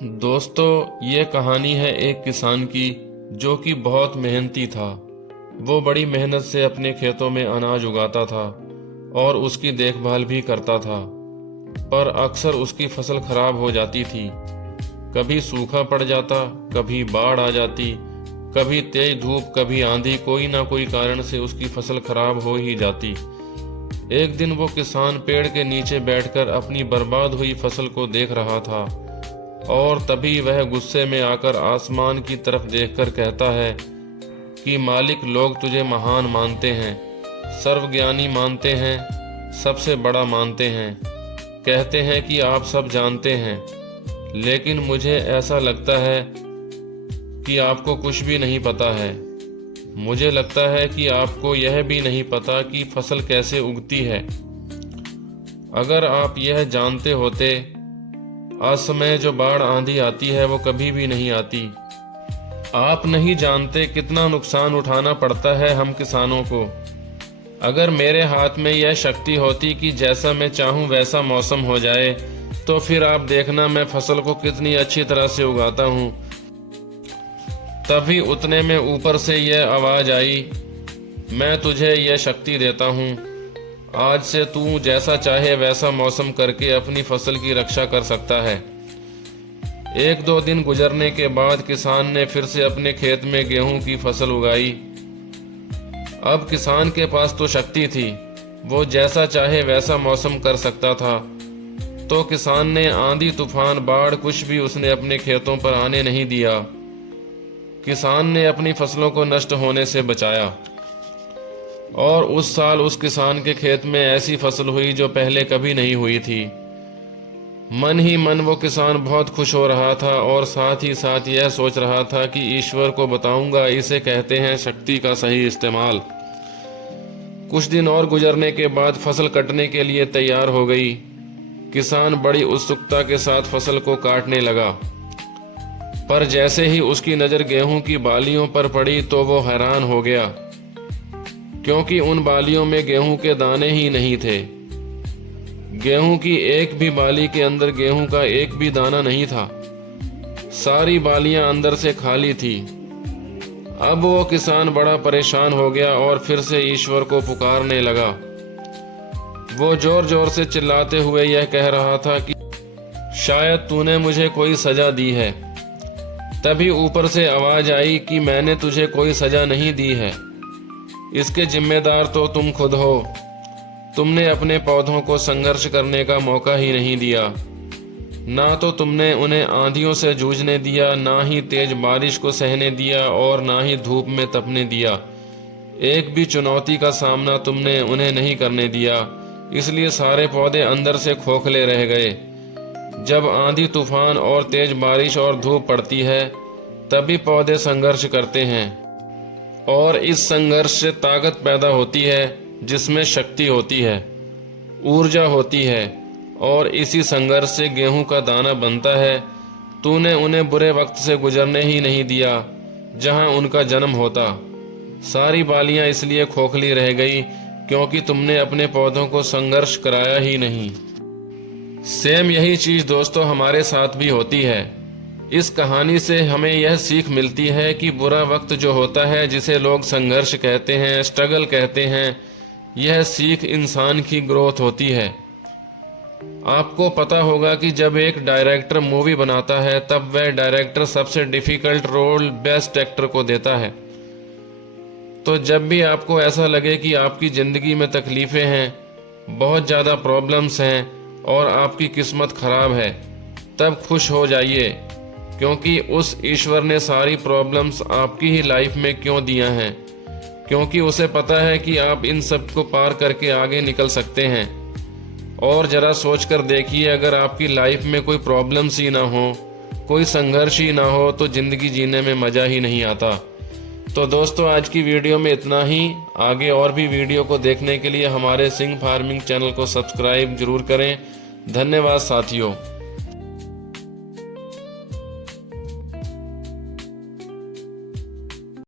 दोस्तों, ये कहानी है एक किसान की जो कि बहुत मेहनती था। वो बड़ी मेहनत से अपने खेतों में अनाज उगाता था और उसकी देखभाल भी करता था, पर अक्सर उसकी फसल खराब हो जाती थी। कभी सूखा पड़ जाता, कभी बाढ़ आ जाती, कभी तेज धूप, कभी आंधी, कोई ना कोई कारण से उसकी फसल खराब हो ही जाती। एक दिन वो किसान पेड़ के नीचे बैठकर अपनी बर्बाद हुई फसल को देख रहा था और तभी वह गुस्से में आकर आसमान की तरफ देखकर कहता है कि मालिक, लोग तुझे महान मानते हैं, सर्वज्ञानी मानते हैं, सबसे बड़ा मानते हैं, कहते हैं कि आप सब जानते हैं, लेकिन मुझे ऐसा लगता है कि आपको कुछ भी नहीं पता है। मुझे लगता है कि आपको यह भी नहीं पता कि फसल कैसे उगती है। अगर आप यह जानते होते, असमय जो बाढ़ आंधी आती है वो कभी भी नहीं आती। आप नहीं जानते कितना नुकसान उठाना पड़ता है हम किसानों को। अगर मेरे हाथ में यह शक्ति होती कि जैसा मैं चाहूं वैसा मौसम हो जाए, तो फिर आप देखना मैं फसल को कितनी अच्छी तरह से उगाता हूं। तभी उतने में ऊपर से यह आवाज आई, मैं तुझे यह शक्ति देता हूं, आज से तू जैसा चाहे वैसा मौसम करके अपनी फसल की रक्षा कर सकता है। एक दो दिन गुजरने के बाद किसान ने फिर से अपने खेत में गेहूं की फसल उगाई। अब किसान के पास तो शक्ति थी, वो जैसा चाहे वैसा मौसम कर सकता था। तो किसान ने आंधी, तूफान, बाढ़, कुछ भी उसने अपने खेतों पर आने नहीं दिया। किसान ने अपनी फसलों को नष्ट होने से बचाया और उस साल उस किसान के खेत में ऐसी फसल हुई जो पहले कभी नहीं हुई थी। मन ही मन वो किसान बहुत खुश हो रहा था और साथ ही साथ यह सोच रहा था कि ईश्वर को बताऊंगा, इसे कहते हैं शक्ति का सही इस्तेमाल। कुछ दिन और गुजरने के बाद फसल कटने के लिए तैयार हो गई। किसान बड़ी उत्सुकता के साथ फसल को काटने लगा, पर जैसे ही उसकी नज़र गेहूं की बालियों पर पड़ी तो वो हैरान हो गया, क्योंकि उन बालियों में गेहूं के दाने ही नहीं थे। गेहूं की एक भी बाली के अंदर गेहूं का एक भी दाना नहीं था। सारी बालियां अंदर से खाली थी। अब वो किसान बड़ा परेशान हो गया और फिर से ईश्वर को पुकारने लगा। वो जोर जोर से चिल्लाते हुए यह कह रहा था कि शायद तूने मुझे कोई सजा दी है। तभी ऊपर से आवाज आई कि मैंने तुझे कोई सजा नहीं दी है, इसके जिम्मेदार तो तुम खुद हो। तुमने अपने पौधों को संघर्ष करने का मौका ही नहीं दिया। ना तो तुमने उन्हें आंधियों से जूझने दिया, ना ही तेज बारिश को सहने दिया और ना ही धूप में तपने दिया। एक भी चुनौती का सामना तुमने उन्हें नहीं करने दिया, इसलिए सारे पौधे अंदर से खोखले रह गए। जब आंधी, तूफान और तेज बारिश और धूप पड़ती है, तभी पौधे संघर्ष करते हैं और इस संघर्ष से ताकत पैदा होती है, जिसमें शक्ति होती है, ऊर्जा होती है और इसी संघर्ष से गेहूं का दाना बनता है। तूने उन्हें बुरे वक्त से गुजरने ही नहीं दिया जहां उनका जन्म होता। सारी बालियां इसलिए खोखली रह गई क्योंकि तुमने अपने पौधों को संघर्ष कराया ही नहीं। सेम यही चीज दोस्तों हमारे साथ भी होती है। इस कहानी से हमें यह सीख मिलती है कि बुरा वक्त जो होता है, जिसे लोग संघर्ष कहते हैं, स्ट्रगल कहते हैं, यह सीख इंसान की ग्रोथ होती है। आपको पता होगा कि जब एक डायरेक्टर मूवी बनाता है, तब वह डायरेक्टर सबसे डिफिकल्ट रोल बेस्ट एक्टर को देता है। तो जब भी आपको ऐसा लगे कि आपकी जिंदगी में तकलीफें हैं, बहुत ज़्यादा प्रॉब्लम्स हैं और आपकी किस्मत खराब है, तब खुश हो जाइए, क्योंकि उस ईश्वर ने सारी प्रॉब्लम्स आपकी ही लाइफ में क्यों दिया हैं, क्योंकि उसे पता है कि आप इन सब को पार करके आगे निकल सकते हैं। और ज़रा सोच कर देखिए, अगर आपकी लाइफ में कोई प्रॉब्लम्स ही ना हो, कोई संघर्ष ही ना हो, तो ज़िंदगी जीने में मज़ा ही नहीं आता। तो दोस्तों, आज की वीडियो में इतना ही। आगे और भी वीडियो को देखने के लिए हमारे सिंह फार्मिंग चैनल को सब्सक्राइब जरूर करें। धन्यवाद साथियों।